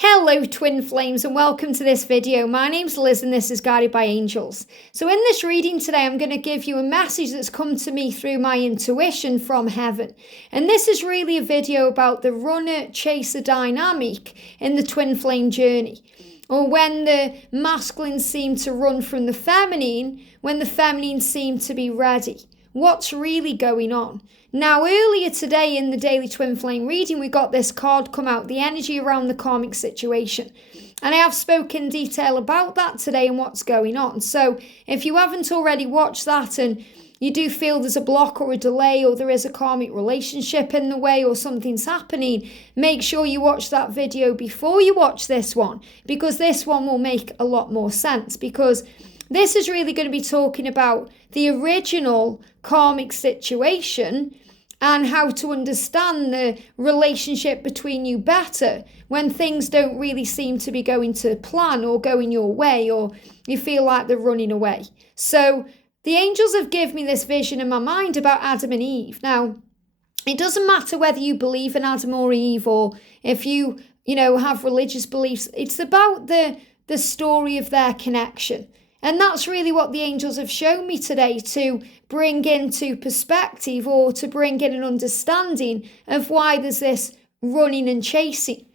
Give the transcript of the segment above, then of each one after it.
Hello twin flames and welcome to this video. My name's Liz and this is Guided by Angels. So in this reading today I'm going to give you a message that's come to me through my intuition from heaven. And this is really a video about the runner-chaser dynamic in the twin flame journey. Or when the masculine seem to run from the feminine, when the feminine seem to be ready. What's really going on? Now, earlier today in the Daily Twin Flame reading, we got this card come out, the energy around the karmic situation. And I have spoken in detail about that today and what's going on. So if you haven't already watched that and you do feel there's a block or a delay or there is a karmic relationship in the way or something's happening, make sure you watch that video before you watch this one, because this one will make a lot more sense, because this is really going to be talking about the original karmic situation and how to understand the relationship between you better when things don't really seem to be going to plan or going your way, or you feel like they're running away. So the angels have given me this vision in my mind about Adam and Eve. Now, it doesn't matter whether you believe in Adam or Eve or if you have religious beliefs. It's about the story of their connection. And that's really what the angels have shown me today, to bring into perspective or to bring in an understanding of why there's this running and chasing.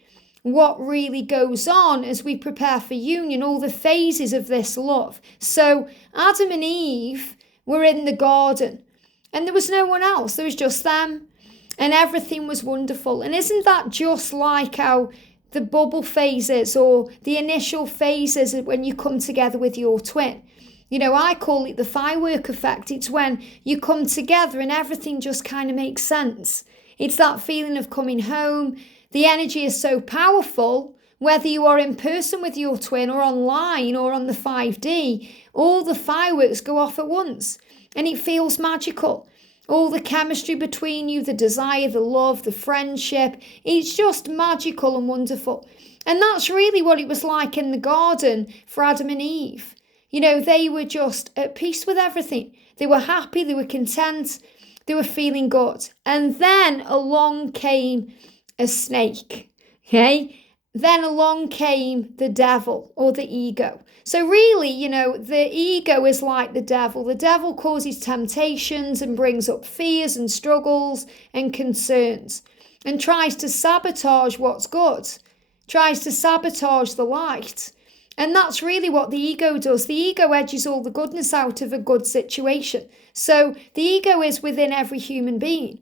What really goes on as we prepare for union, all the phases of this love. So Adam and Eve were in the garden and there was no one else. There was just them and everything was wonderful. And isn't that just like how the bubble phases or the initial phases when you come together with your twin? I call it the firework effect. It's when you come together and everything just kind of makes sense. It's that feeling of coming home. The energy is so powerful, whether you are in person with your twin or online or on the 5D, all the fireworks go off at once and it feels magical. All the chemistry between you, the desire, the love, the friendship, it's just magical and wonderful. And that's really what it was like in the garden for Adam and Eve. They were just at peace with everything. They were happy, they were content, they were feeling good. And then along came a snake, okay? Then along came the devil or the ego. So really, the ego is like the devil. The devil causes temptations and brings up fears and struggles and concerns and tries to sabotage what's good, tries to sabotage the light. And that's really what the ego does. The ego edges all the goodness out of a good situation. So the ego is within every human being.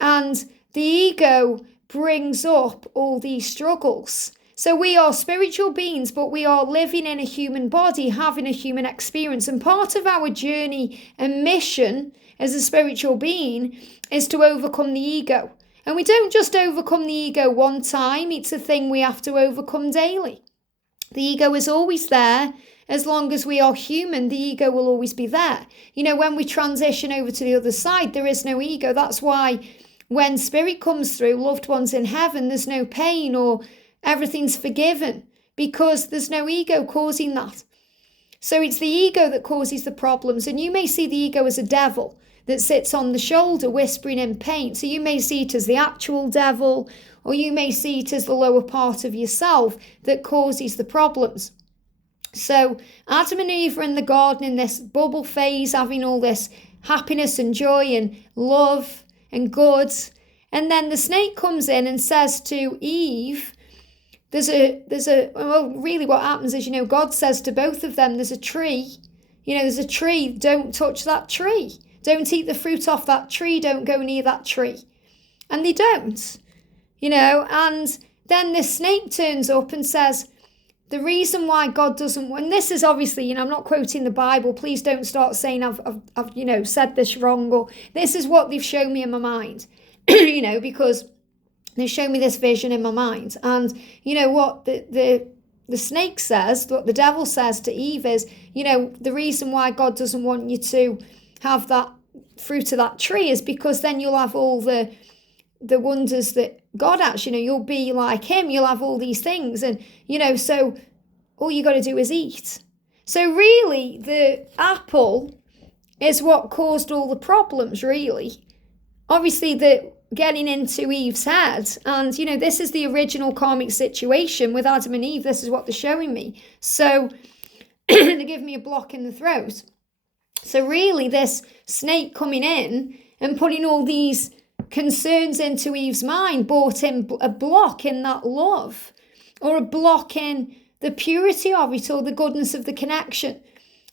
And the ego brings up all these struggles. So we are spiritual beings, but we are living in a human body, having a human experience. And part of our journey and mission as a spiritual being is to overcome the ego. And we don't just overcome the ego one time. It's a thing we have to overcome daily. The ego is always there. As long as we are human, the ego will always be there. When we transition over to the other side, there is no ego. That's why when spirit comes through, loved ones in heaven, there's no pain or everything's forgiven, because there's no ego causing that. So it's the ego that causes the problems. And you may see the ego as a devil that sits on the shoulder whispering in pain. So you may see it as the actual devil, or you may see it as the lower part of yourself that causes the problems. So Adam and Eve are in the garden in this bubble phase, having all this happiness and joy and love and good. And then the snake comes in and says to Eve, really what happens is, God says to both of them, there's a tree, don't touch that tree. Don't eat the fruit off that tree. Don't go near that tree. And they don't, and then the snake turns up and says, the reason why God doesn't, and this is obviously, I'm not quoting the Bible. Please don't start saying I've said this wrong, or this is what they've shown me in my mind, because they show me this vision in my mind. And what the snake says, what the devil says to Eve is, the reason why God doesn't want you to have that fruit of that tree is because then you'll have all the wonders that God has. You'll be like him, you'll have all these things, and so all you got to do is eat. So really the apple is what caused all the problems, really. Obviously getting into Eve's head. And, this is the original karmic situation with Adam and Eve. This is what they're showing me. So they give me a block in the throat. So really this snake coming in and putting all these concerns into Eve's mind brought in a block in that love, or a block in the purity of it, or the goodness of the connection.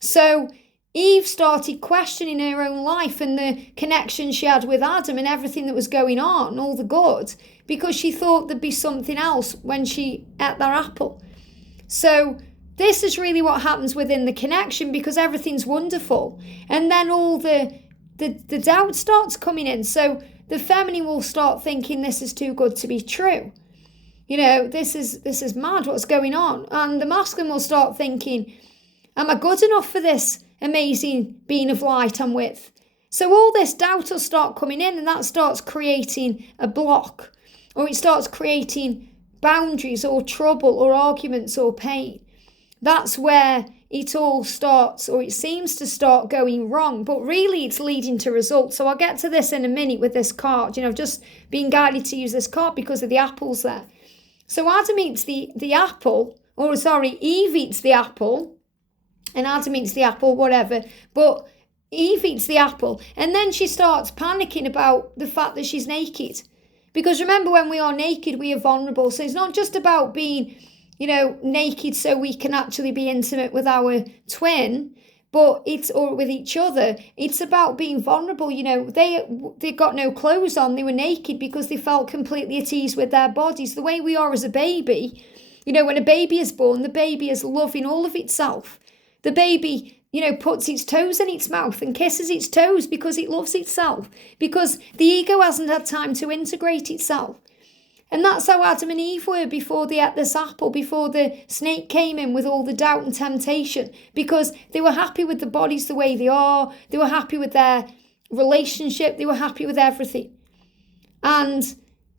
So Eve started questioning her own life and the connection she had with Adam and everything that was going on, all the good, because she thought there'd be something else when she ate that apple. So this is really what happens within the connection, because everything's wonderful. And then all the doubt starts coming in. So the feminine will start thinking this is too good to be true. This is mad, what's going on? And the masculine will start thinking, am I good enough for this amazing being of light I'm with? So all this doubt will start coming in, and that starts creating a block, or it starts creating boundaries or trouble or arguments or pain. That's where it all starts, or it seems to start going wrong, but really it's leading to results. So I'll get to this in a minute with this card. I've just been guided to use this card because of the apples there. So Adam eats the apple, Eve eats the apple, and Adam eats the apple, whatever, but Eve eats the apple, and then she starts panicking about the fact that she's naked. Because remember, when we are naked, we are vulnerable. So it's not just about being, naked so we can actually be intimate with our twin, or with each other. It's about being vulnerable. They got no clothes on. They were naked because they felt completely at ease with their bodies. The way we are as a baby, when a baby is born, the baby is loving all of itself. The baby, puts its toes in its mouth and kisses its toes because it loves itself, because the ego hasn't had time to integrate itself. And that's how Adam and Eve were before they ate this apple, before the snake came in with all the doubt and temptation, because they were happy with the bodies the way they are. They were happy with their relationship. They were happy with everything. And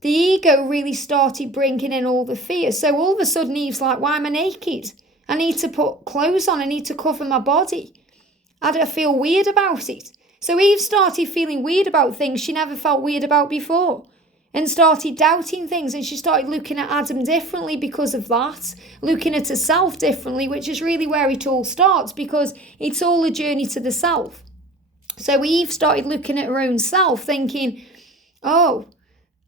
the ego really started bringing in all the fear. So all of a sudden Eve's like, why am I naked? I need to put clothes on. I need to cover my body. I feel weird about it. So Eve started feeling weird about things she never felt weird about before, and started doubting things, and she started looking at Adam differently because of that, looking at herself differently, which is really where it all starts, because it's all a journey to the self. So Eve started looking at her own self, thinking, oh,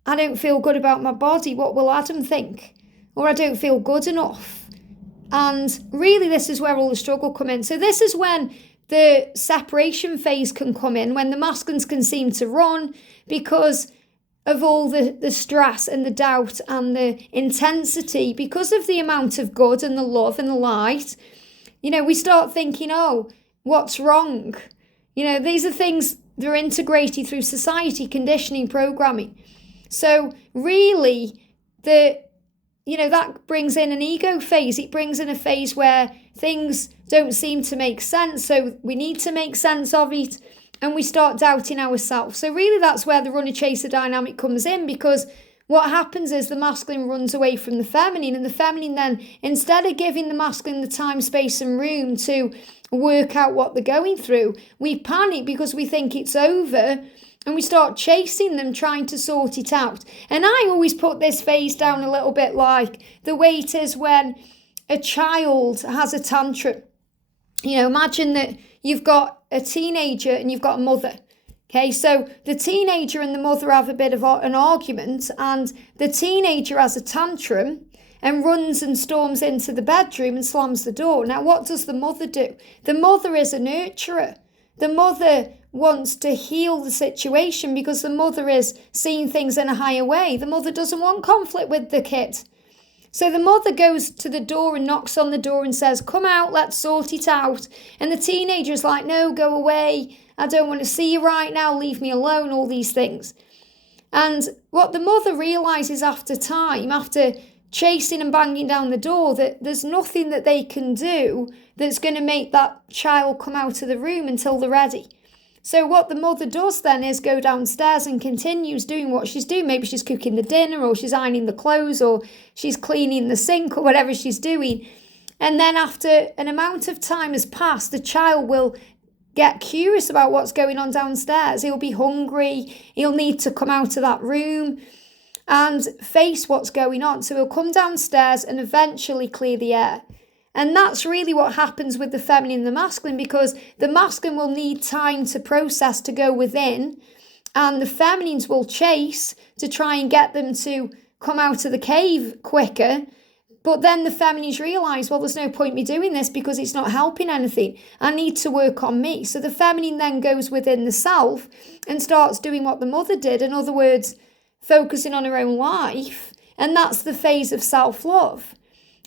I don't feel good about my body. What will Adam think? Or I don't feel good enough. And really, this is where all the struggle come in. So this is when the separation phase can come in, when the masculines can seem to run because of all the stress and the doubt and the intensity, because of the amount of good and the love and the light. We start thinking, oh, what's wrong? These are things that are integrated through society, conditioning, programming. So really, that brings in an ego phase. It brings in a phase where things don't seem to make sense. So we need to make sense of it, and we start doubting ourselves. So really that's where the runner-chaser dynamic comes in, because what happens is the masculine runs away from the feminine, and the feminine then, instead of giving the masculine the time, space and room to work out what they're going through, we panic because we think it's over, and we start chasing them, trying to sort it out. And I always put this phase down a little bit like the way it is when a child has a tantrum. Imagine that you've got a teenager and you've got a mother. Okay, so the teenager and the mother have a bit of an argument, and the teenager has a tantrum and runs and storms into the bedroom and slams the door. Now, what does the mother do? The mother is a nurturer. The mother wants to heal the situation because the mother is seeing things in a higher way. The mother doesn't want conflict with the kid. So the mother goes to the door and knocks on the door and says, come out, let's sort it out. And the teenager is like, no, go away. I don't want to see you right now. Leave me alone, all these things. And what the mother realises after time, after chasing and banging down the door, that there's nothing that they can do that's going to make that child come out of the room until they're ready. So what the mother does then is go downstairs and continues doing what she's doing. Maybe she's cooking the dinner, or she's ironing the clothes, or she's cleaning the sink, or whatever she's doing. And then after an amount of time has passed, the child will get curious about what's going on downstairs. He'll be hungry. He'll need to come out of that room and face what's going on. So he'll come downstairs and eventually clear the air. And that's really what happens with the feminine and the masculine, because the masculine will need time to process, to go within, and the feminines will chase to try and get them to come out of the cave quicker. But then the feminines realise, well, there's no point me doing this because it's not helping anything. I need to work on me. So the feminine then goes within the self and starts doing what the mother did. In other words, focusing on her own life. And that's the phase of self-love.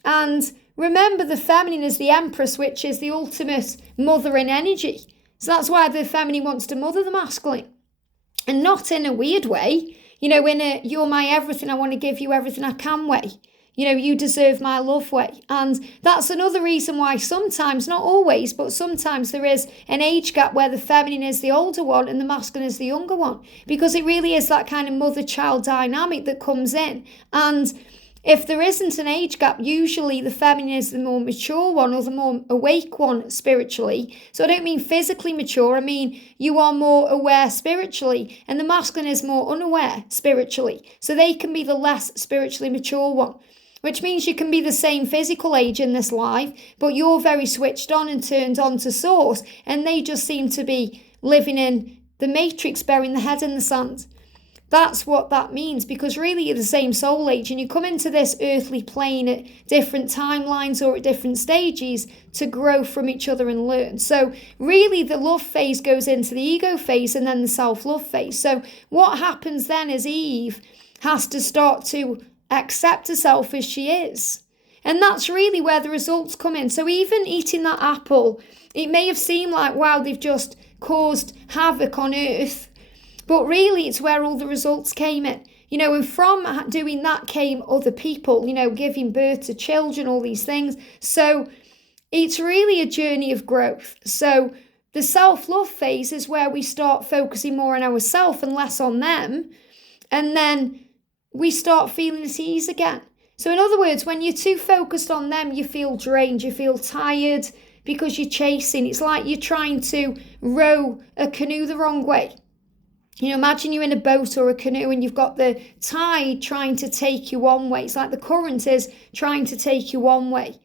And remember, the feminine is the empress, which is the ultimate mothering energy. So that's why the feminine wants to mother the masculine. And not in a weird way. In a you're my everything, I want to give you everything I can way. You deserve my love way. And that's another reason why sometimes, not always, but sometimes there is an age gap where the feminine is the older one and the masculine is the younger one. Because it really is that kind of mother-child dynamic that comes in. And if there isn't an age gap, usually the feminine is the more mature one or the more awake one spiritually. So I don't mean physically mature, I mean you are more aware spiritually, and the masculine is more unaware spiritually. So they can be the less spiritually mature one, which means you can be the same physical age in this life, but you're very switched on and turned on to source, and they just seem to be living in the matrix, burying the head in the sand. That's what that means, because really you're the same soul age, and you come into this earthly plane at different timelines or at different stages to grow from each other and learn. So really the love phase goes into the ego phase and then the self-love phase. So what happens then is Eve has to start to accept herself as she is. And that's really where the results come in. So even eating that apple, it may have seemed like, wow, they've just caused havoc on earth. But really, it's where all the results came in. And from doing that came other people, giving birth to children, all these things. So it's really a journey of growth. So the self-love phase is where we start focusing more on ourselves and less on them. And then we start feeling at ease again. So in other words, when you're too focused on them, you feel drained, you feel tired because you're chasing. It's like you're trying to row a canoe the wrong way. Imagine you're in a boat or a canoe and you've got the tide trying to take you one way. It's like the current is trying to take you one way,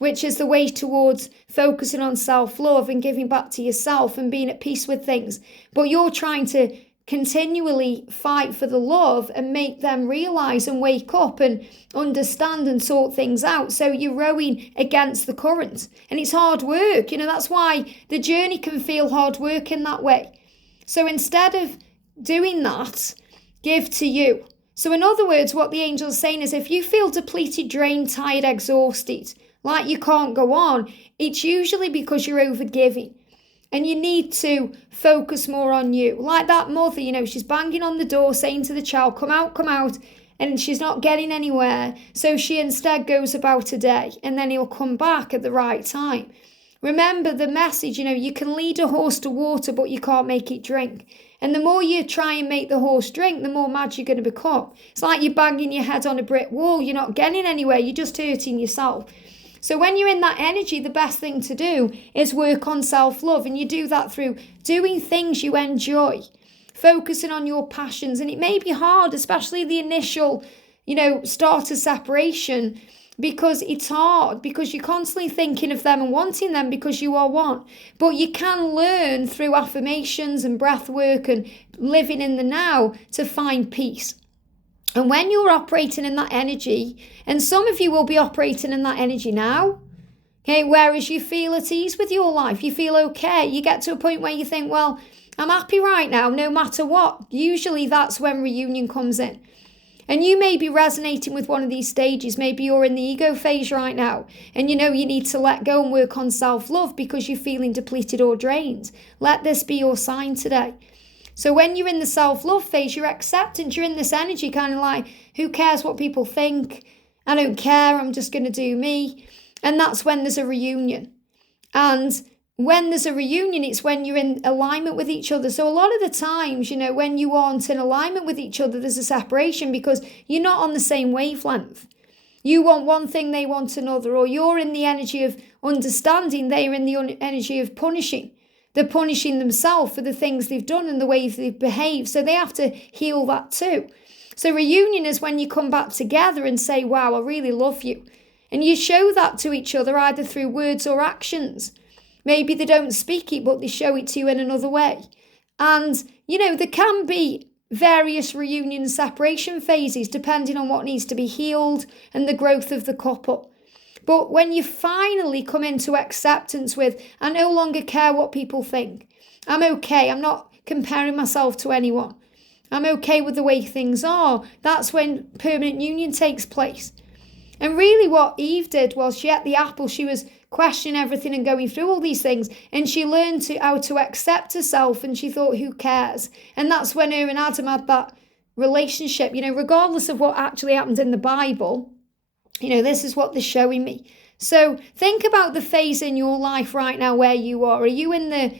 which is the way towards focusing on self-love and giving back to yourself and being at peace with things. But you're trying to continually fight for the love and make them realise and wake up and understand and sort things out. So you're rowing against the current. And it's hard work. That's why the journey can feel hard work in that way. So instead of doing that, give to you. So in other words, what the angel is saying is, if you feel depleted, drained, tired, exhausted, like you can't go on, it's usually because you're overgiving and you need to focus more on you. Like that mother, she's banging on the door saying to the child, come out, and she's not getting anywhere. So she instead goes about her day, and then he'll come back at the right time. Remember the message, you can lead a horse to water, but you can't make it drink. And the more you try and make the horse drink, the more mad you're going to become. It's like you're banging your head on a brick wall. You're not getting anywhere. You're just hurting yourself. So when you're in that energy, the best thing to do is work on self-love. And you do that through doing things you enjoy, focusing on your passions. And it may be hard, especially the initial, start of separation, because it's hard, because you're constantly thinking of them and wanting them because you are one. But you can learn through affirmations and breath work and living in the now to find peace. And when you're operating in that energy, and some of you will be operating in that energy now, okay, whereas you feel at ease with your life, you feel okay, you get to a point where you think, well, I'm happy right now, no matter what. Usually that's when reunion comes in. And you may be resonating with one of these stages. Maybe you're in the ego phase right now and you need to let go and work on self-love because you're feeling depleted or drained. Let this be your sign today. So when you're in the self-love phase, you're acceptant, you're in this energy kind of like, who cares what people think? I don't care, I'm just going to do me. And that's when there's a reunion. And when there's a reunion, it's when you're in alignment with each other. So a lot of the times, when you aren't in alignment with each other, there's a separation because you're not on the same wavelength. You want one thing, they want another, or you're in the energy of understanding, they're in the energy of punishing. They're punishing themselves for the things they've done and the ways they've behaved. So they have to heal that too. So reunion is when you come back together and say, wow, I really love you. And you show that to each other either through words or actions. Maybe they don't speak it, but they show it to you in another way. And, there can be various reunion separation phases depending on what needs to be healed and the growth of the couple. But when you finally come into acceptance with, I no longer care what people think. I'm okay. I'm not comparing myself to anyone. I'm okay with the way things are. That's when permanent union takes place. And really what Eve did was she ate the apple. She was questioning everything and going through all these things. And she learned how to accept herself, and she thought, who cares? And that's when her and Adam had that relationship, regardless of what actually happened in the Bible. This is what they're showing me. So think about the phase in your life right now where you are. Are you in the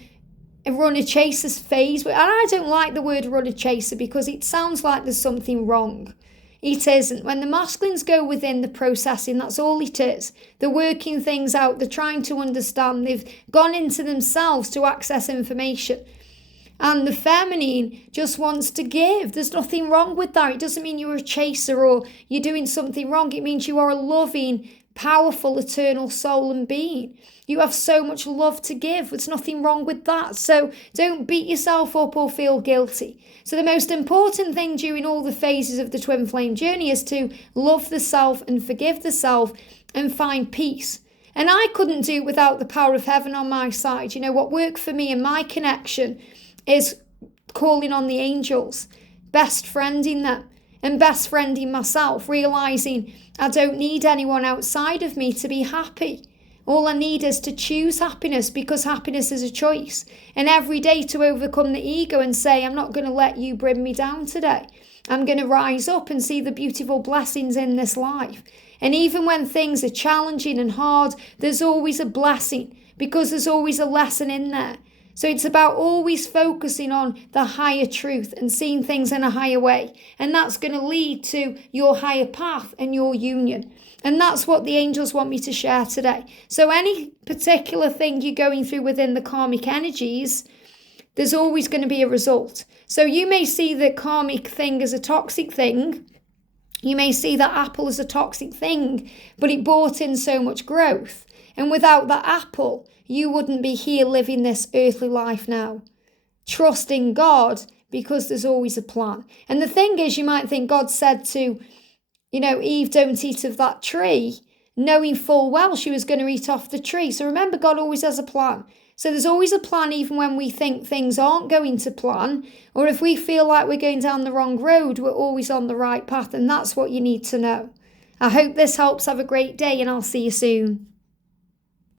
runner chaser phase? And I don't like the word runner chaser because it sounds like there's something wrong. It isn't. When the masculines go within the processing, that's all it is. They're working things out. They're trying to understand. They've gone into themselves to access information. And the feminine just wants to give. There's nothing wrong with that. It doesn't mean you're a chaser or you're doing something wrong. It means you are a loving, powerful, eternal soul and being. You have so much love to give. There's nothing wrong with that. So don't beat yourself up or feel guilty. So the most important thing during all the phases of the twin flame journey is to love the self and forgive the self and find peace. And I couldn't do it without the power of heaven on my side. What worked for me and my connection is calling on the angels, best friending them, and best friending myself, realizing I don't need anyone outside of me to be happy. All I need is to choose happiness, because happiness is a choice. And every day to overcome the ego and say, I'm not going to let you bring me down today. I'm going to rise up and see the beautiful blessings in this life. And even when things are challenging and hard, there's always a blessing, because there's always a lesson in there. So it's about always focusing on the higher truth and seeing things in a higher way. And that's going to lead to your higher path and your union. And that's what the angels want me to share today. So any particular thing you're going through within the karmic energies, there's always going to be a result. So you may see the karmic thing as a toxic thing. You may see that apple as a toxic thing, but it brought in so much growth. And without that apple, you wouldn't be here living this earthly life now. Trusting God, because there's always a plan. And the thing is, you might think God said to, Eve, don't eat of that tree, knowing full well she was going to eat off the tree. So remember, God always has a plan. So there's always a plan, even when we think things aren't going to plan, or if we feel like we're going down the wrong road, we're always on the right path. And that's what you need to know. I hope this helps. Have a great day, and I'll see you soon.